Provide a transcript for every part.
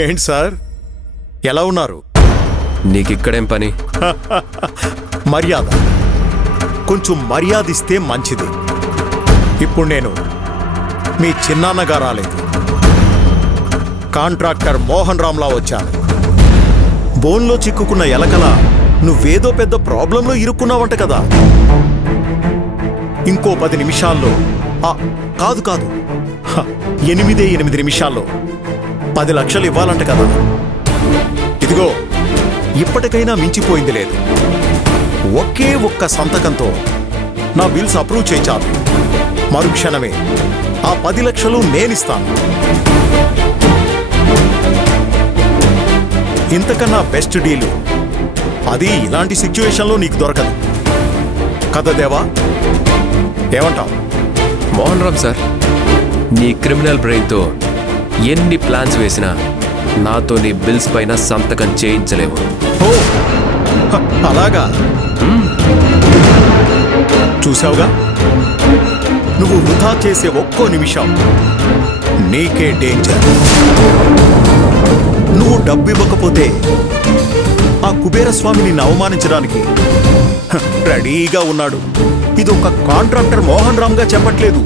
ఏంటి సార్, ఎలా ఉన్నారు? నీకిక్కడేం పని? మర్యాద, కొంచెం మర్యాద ఇస్తే మంచిది. ఇప్పుడు నేను మీ చిన్నాన్నగా రాలేదు, కాంట్రాక్టర్ మోహన్ రామ్లా వచ్చాను. బోన్లో చిక్కుకున్న ఎలకల నువ్వేదో పెద్ద ప్రాబ్లంలో ఇరుక్కున్నావంట కదా. ఇంకో 10 నిమిషాల్లో కాదు 8 నిమిషాల్లో 10 లక్షలు ఇవ్వాలంట కదా. ఇదిగో, ఇప్పటికైనా మించిపోయింది లేదు. ఒకే ఒక్క సంతకంతో నా బిల్స్ అప్రూవ్ చేయించాలి. మరుక్షణమే ఆ 10 లక్షలు నేనిస్తాను. ఇంతకన్నా బెస్ట్ డీలు అది ఇలాంటి సిచ్యువేషన్లో నీకు దొరకదు కదా దేవా, ఏమంటావు? మోహన్ రామ్ సార్, నీ క్రిమినల్ బ్రెయిన్తో ఎన్ని ప్లాన్స్ వేసినా నాతో నీ బిల్స్ పైన సంతకం చేయించలేవు. ఓ అలాగా, చూసావుగా, నువ్వు వృధా చేసే ఒక్కో నిమిషం నీకే డేంజర్. నువ్వు డబ్బు ఇవ్వకపోతే ఆ కుబేరస్వామి నిన్ను అవమానించడానికి రెడీగా ఉన్నాడు. ఇది ఒక కాంట్రాక్టర్ మోహన్ రామ్ గా చెప్పట్లేదు,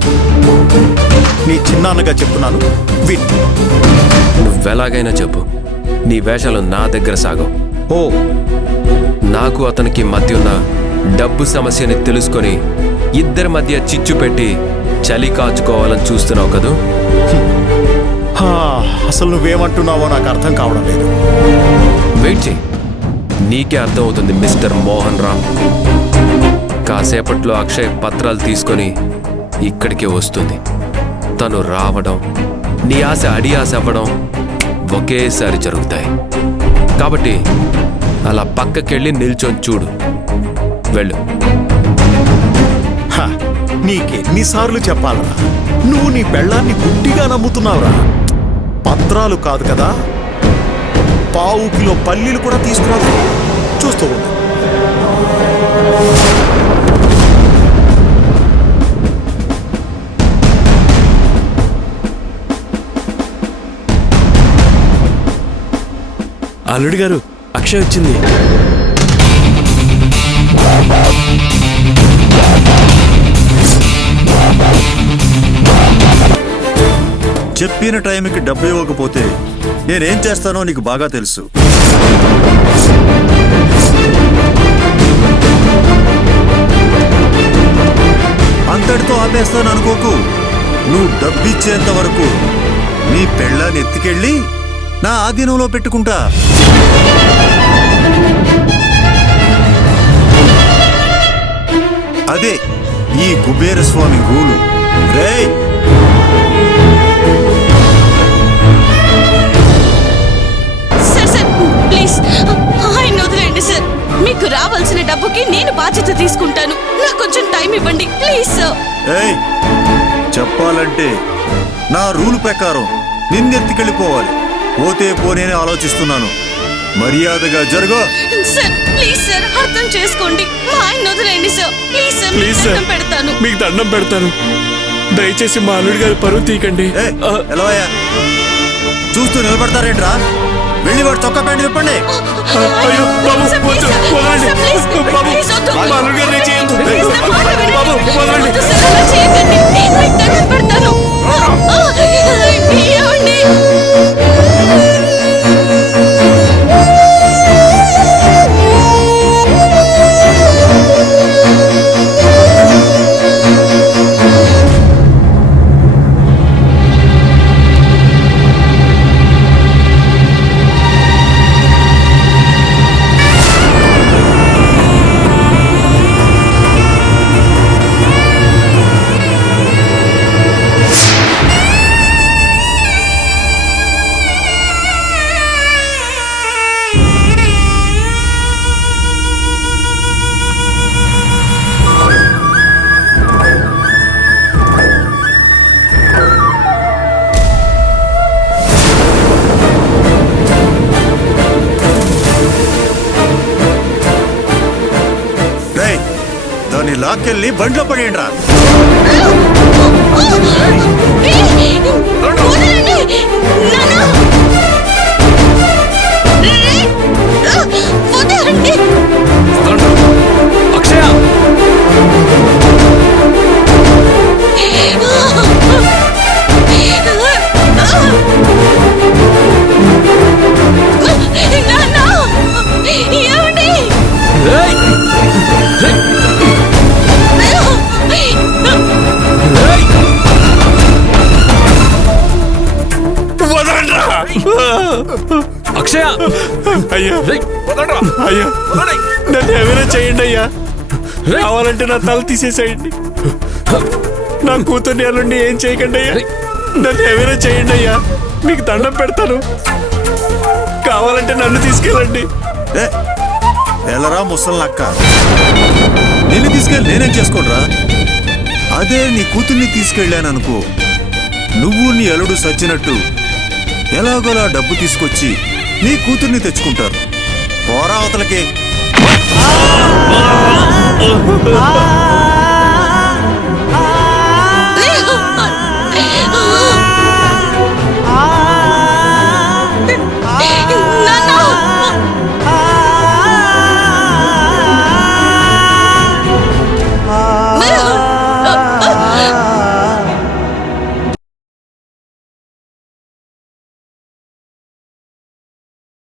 నీ చిన్నాన్నగా చెప్తున్నాను. నువ్వెలాగైనా చెప్పు, నీ వేషాలు నా దగ్గర సాగవు. ఓ, నాకు అతనికి మధ్య ఉన్న డబ్బు సమస్యని తెలుసుకొని ఇద్దరి మధ్య చిచ్చు పెట్టి చలి కాచుకోవాలని చూస్తున్నావు కదూ. అసలు నువ్వేమంటున్నావో నాకు అర్థం కావడం లేదు. వెయిట్ చేయి, నీకే అర్థమవుతుంది మిస్టర్ మోహన్ రామ్. కాసేపట్లో అక్షయ్ పత్రాలు తీసుకొని ఇక్కడికే వస్తుంది. తను రావడం, నీ ఆశ అడి ఆశ అవ్వడం ఒకేసారి జరుగుతాయి. కాబట్టి అలా పక్కకెళ్ళి నిల్చొని చూడు. వెళ్ళు. నీకెన్నిసార్లు చెప్పాలరా, నువ్వు నీ పెళ్ళాన్ని గుడ్డిగా నమ్ముతున్నావురా. పత్రాలు కాదు కదా, 1/4 కిలో పల్లీలు కూడా తీసుకురాదు. చూస్తూ ఉండు. అల్లుడి గారు, అక్షయ్ వచ్చింది. చెప్పిన టైంకి డబ్బు ఇవ్వకపోతే నేనేం చేస్తానో నీకు బాగా తెలుసు. అంతటితో ఆపేస్తాను అనుకోకు. నువ్వు డబ్బిచ్చేంత వరకు నీ పెళ్ళాన్ని ఎత్తుకెళ్ళి నా ఆధీనంలో పెట్టుకుంటా. అదే ఈ కుబేరస్వామి రూలు. రేయ్, మీకు రావాల్సిన డబ్బుకి నేను బాధ్యత తీసుకుంటాను. నాకు కొంచెం టైం ఇవ్వండి ప్లీజ్ సార్. ఏయ్, చెప్పాలంటే నా రూల్ ప్రకారం నిన్నెత్తికెళ్ళిపోవాలి. పోతే పోనేనే ఆలోచిస్తున్నాను. మర్యాదగా జరుగు. సార్ ప్లీజ్ సార్, అర్థం చేసుకోండి. మా ఆయన వదిలేండి sir. Please sir, please sir, పెడతాను, మీకు దండం పెడతాను. దయచేసి మా అల్లుడి గారి పరువు తీయకండి. ఎలాయా చూస్తూ నిలబడతారేంట్రా? వెళ్ళి వాడు చొక్కా ప్యాంట్ చెప్పండి. అయ్యో బాబు, వద్దు, వదలండి. బాబు, మా అల్లుడి గారిని చేయొద్దు. బాబు, వదలండి. పెడతాను. లాక్కెళ్ళి బండ్లో పడేయండి రా. అయ్యా అయ్యా నన్ను ఏమైనా చేయండి అయ్యా, కావాలంటే నా తల తీసేసేయండి. నా కూతుర్ని అల్లుండి ఏం చేయకండి అయ్యా, నన్ను ఏమైనా చేయండి అయ్యా, మీకు దండం పెడతాను. కావాలంటే నన్ను తీసుకెళ్ళండి. ఏ, ఎలరా ముసలనక్క, నిన్ను తీసుకెళ్ళి నేనేం చేసుకోనరా? అదే నీ కూతుర్ని తీసుకెళ్ళాననుకో, నువ్వు నీ అల్లుడు సచ్చినట్టు ఎలాగోలా డబ్బు తీసుకొచ్చి నీ కూతుర్ని తెచ్చుకుంటారు. పోరా అవతలకి.